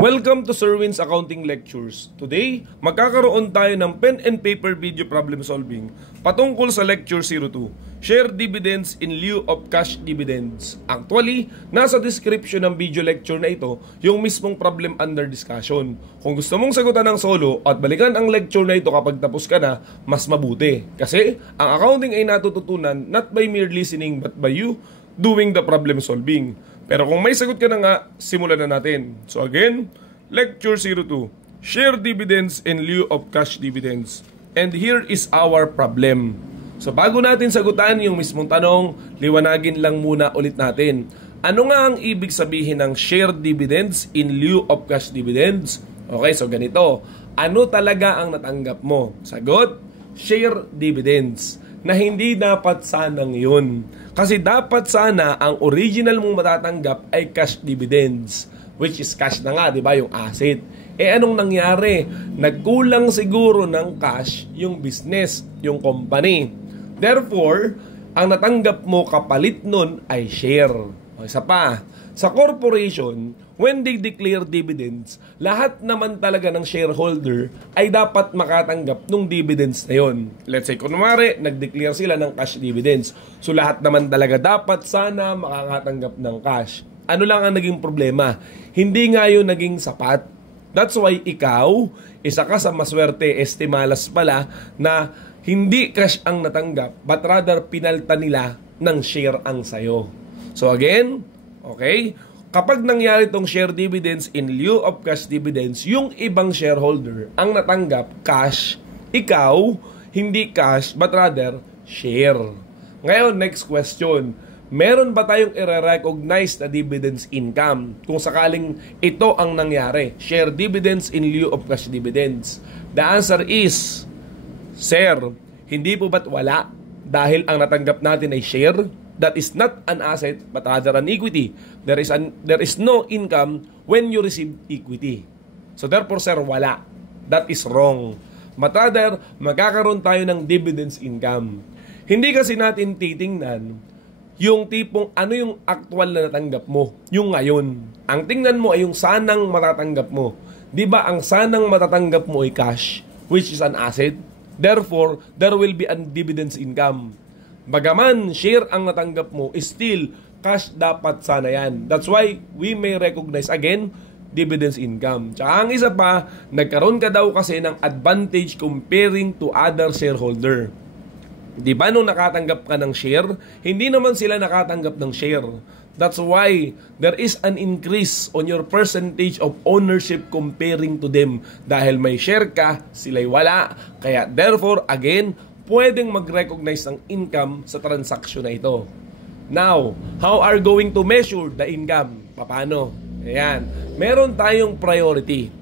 Welcome to Sir Win's Accounting Lectures. Today, magkakaroon tayo ng pen and paper video problem solving patungkol sa Lecture 02, Share Dividends in lieu of Cash Dividends. Actually, nasa description ng video lecture na ito yung mismong problem under discussion. Kung gusto mong sagutan ng solo at balikan ang lecture na ito kapag tapos ka na, mas mabuti. Kasi ang accounting ay natututunan not by mere listening but by you doing the problem solving. Pero kung may sagot ka na nga, simulan na natin. So again, Lecture 02, Share Dividends in lieu of Cash Dividends. And here is our problem. So bago natin sagutan yung mismong tanong, liwanagin lang muna ulit natin. Ano nga ang ibig sabihin ng Share Dividends in lieu of Cash Dividends? Okay, so ganito. Ano talaga ang natanggap mo? Sagot, Share Dividends. Na hindi dapat sanang yun. Kasi dapat sana ang original mong matatanggap ay cash dividends, which is cash na nga, di ba, yung asset. Anong nangyari? Nagkulang siguro ng cash yung business, yung company. Therefore, ang natanggap mo kapalit nun ay share. O isa pa, sa corporation, when they declare dividends, lahat naman talaga ng shareholder ay dapat makatanggap ng dividends na yon. Let's say, kunwari, nag-declare sila ng cash dividends. So, lahat naman talaga dapat sana makakatanggap ng cash. Ano lang ang naging problema? Hindi nga yun naging sapat. That's why ikaw, isa ka sa maswerte, estimalas pala, na hindi cash ang natanggap, but rather pinalta nila ng share ang sayo. So again, okay, kapag nangyari itong share dividends in lieu of cash dividends, yung ibang shareholder ang natanggap cash, ikaw, hindi cash, but rather share. Ngayon, next question. Meron ba tayong i-recognize na dividends income kung sakaling ito ang nangyari? Share dividends in lieu of cash dividends. The answer is, sir, hindi po ba't wala? Dahil ang natanggap natin ay share? That is not an asset but rather an equity. There is no income when you receive equity. So therefore, sir, wala. That is wrong. But rather, magkakaroon tayo ng dividends income. Hindi kasi natin titingnan yung tipong ano yung actual na natanggap mo, yung ngayon. Ang tingnan mo ay yung sanang matatanggap mo. Di ba ang sanang matatanggap mo ay cash, which is an asset? Therefore, there will be a dividends income. Bagaman share ang natanggap mo, still cash dapat sana yan. That's why we may recognize again dividends income. Tsaka ang isa pa, nagkaroon ka daw kasi ng advantage comparing to other shareholder. Di ba nung nakatanggap ka ng share, hindi naman sila nakatanggap ng share. That's why there is an increase on your percentage of ownership comparing to them. Dahil may share ka, sila'y wala. Kaya therefore, again, pwedeng mag-recognize ng income sa transaction na ito. Now, how are going to measure the income? Paano? Ayan. Meron tayong priority.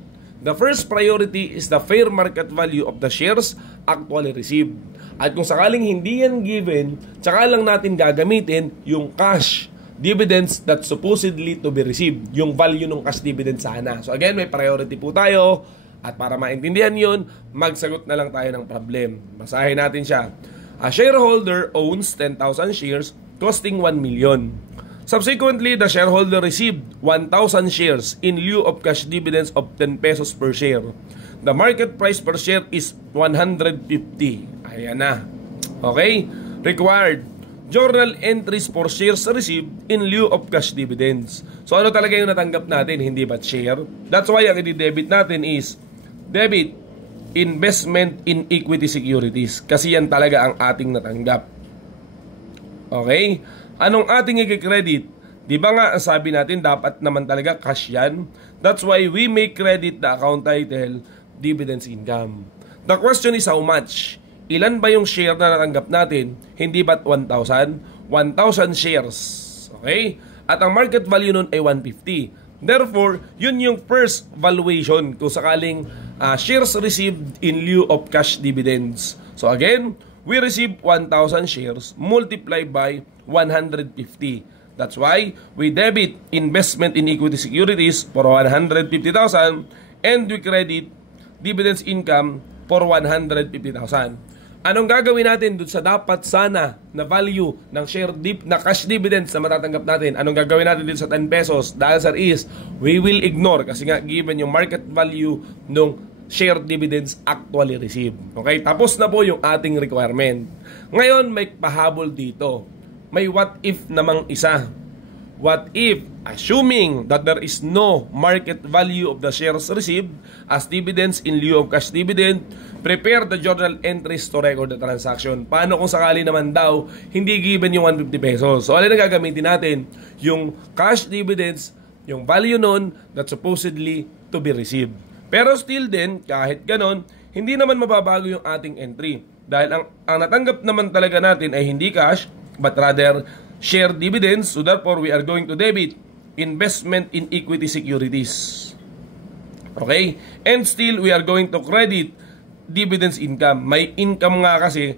The first priority is the fair market value of the shares actually received. At kung sakaling hindi yan given, tsaka lang natin gagamitin yung cash dividends that supposedly to be received. Yung value ng cash dividend sana. So again, may priority po tayo. At para maintindihan yun, magsagot na lang tayo ng problem. Basahin natin siya. A shareholder owns 10,000 shares costing 1 million. Subsequently, the shareholder received 1,000 shares in lieu of cash dividends of 10 pesos per share. The market price per share is 150. Ayan na. Okay? Required. Journal entries for shares received in lieu of cash dividends. So ano talaga yung natanggap natin, hindi ba share? That's why ang i-debit natin is debit, investment in equity securities. Kasi yan talaga ang ating natanggap. Okay? Anong ating i-credit? Di ba nga, sabi natin, dapat naman talaga cash yan. That's why we may credit the account title, dividends income. The question is how much? Ilan ba yung share na natanggap natin? Hindi ba't 1,000? 1,000 shares. Okay? At ang market value nun ay 150. Therefore, yun yung first valuation kung sakaling shares received in lieu of cash dividends. So again, we receive 1,000 shares multiplied by 150. That's why we debit investment in equity securities for 150,000 and we credit dividends income for 150,000. Anong gagawin natin dun sa dapat sana na value ng na cash dividends na matatanggap natin? Anong gagawin natin dito sa 10 pesos? The answer is, we will ignore kasi nga given yung market value ng share dividends actually received. Okay? Tapos na po yung ating requirement. Ngayon, may pahabol dito. May what if namang isa. What if, assuming that there is no market value of the shares received as dividends in lieu of cash dividend, prepare the journal entries to record the transaction. Paano kung sakali naman daw, hindi given yung 150 pesos? So, alin na gagamitin natin? Yung cash dividends, yung value nun that supposedly to be received. Pero still din, kahit ganon, hindi naman mababago yung ating entry. Dahil ang natanggap naman talaga natin ay hindi cash, but rather share dividends. So therefore, we are going to debit investment in equity securities. Okay? And still, we are going to credit dividends income. May income nga kasi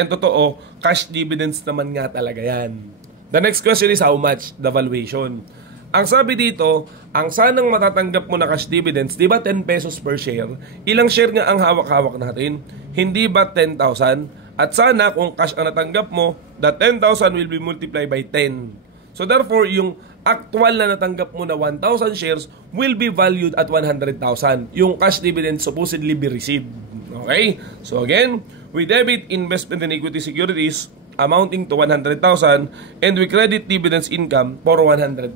ang totoo, cash dividends naman nga talaga yan. The next question is how much? The valuation. Ang sabi dito, ang sanang matatanggap mo na cash dividends, di ba 10 pesos per share? Ilang share nga ang hawak-hawak natin? Hindi ba 10,000? At sana kung cash ang natanggap mo, the 10,000 will be multiplied by 10. So therefore, yung actual na natanggap mo na 1,000 shares will be valued at 100,000. Yung cash dividend supposedly be received. Okay? So again, we debit investment in equity securities amounting to 100,000 and we credit dividends income for 100,000.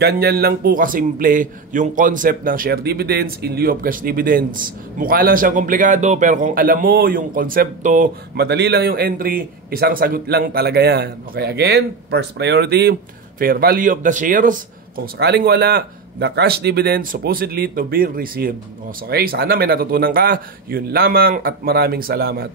Ganyan lang po kasimple yung concept ng share dividends in lieu of cash dividends. Mukha lang siyang komplikado pero kung alam mo yung konsepto, madali lang yung entry, isang sagot lang talaga yan. Okay, again, first priority, fair value of the shares. Kung sakaling wala, the cash dividend supposedly to be received. Okay, sana may natutunan ka. Yun lamang at maraming salamat.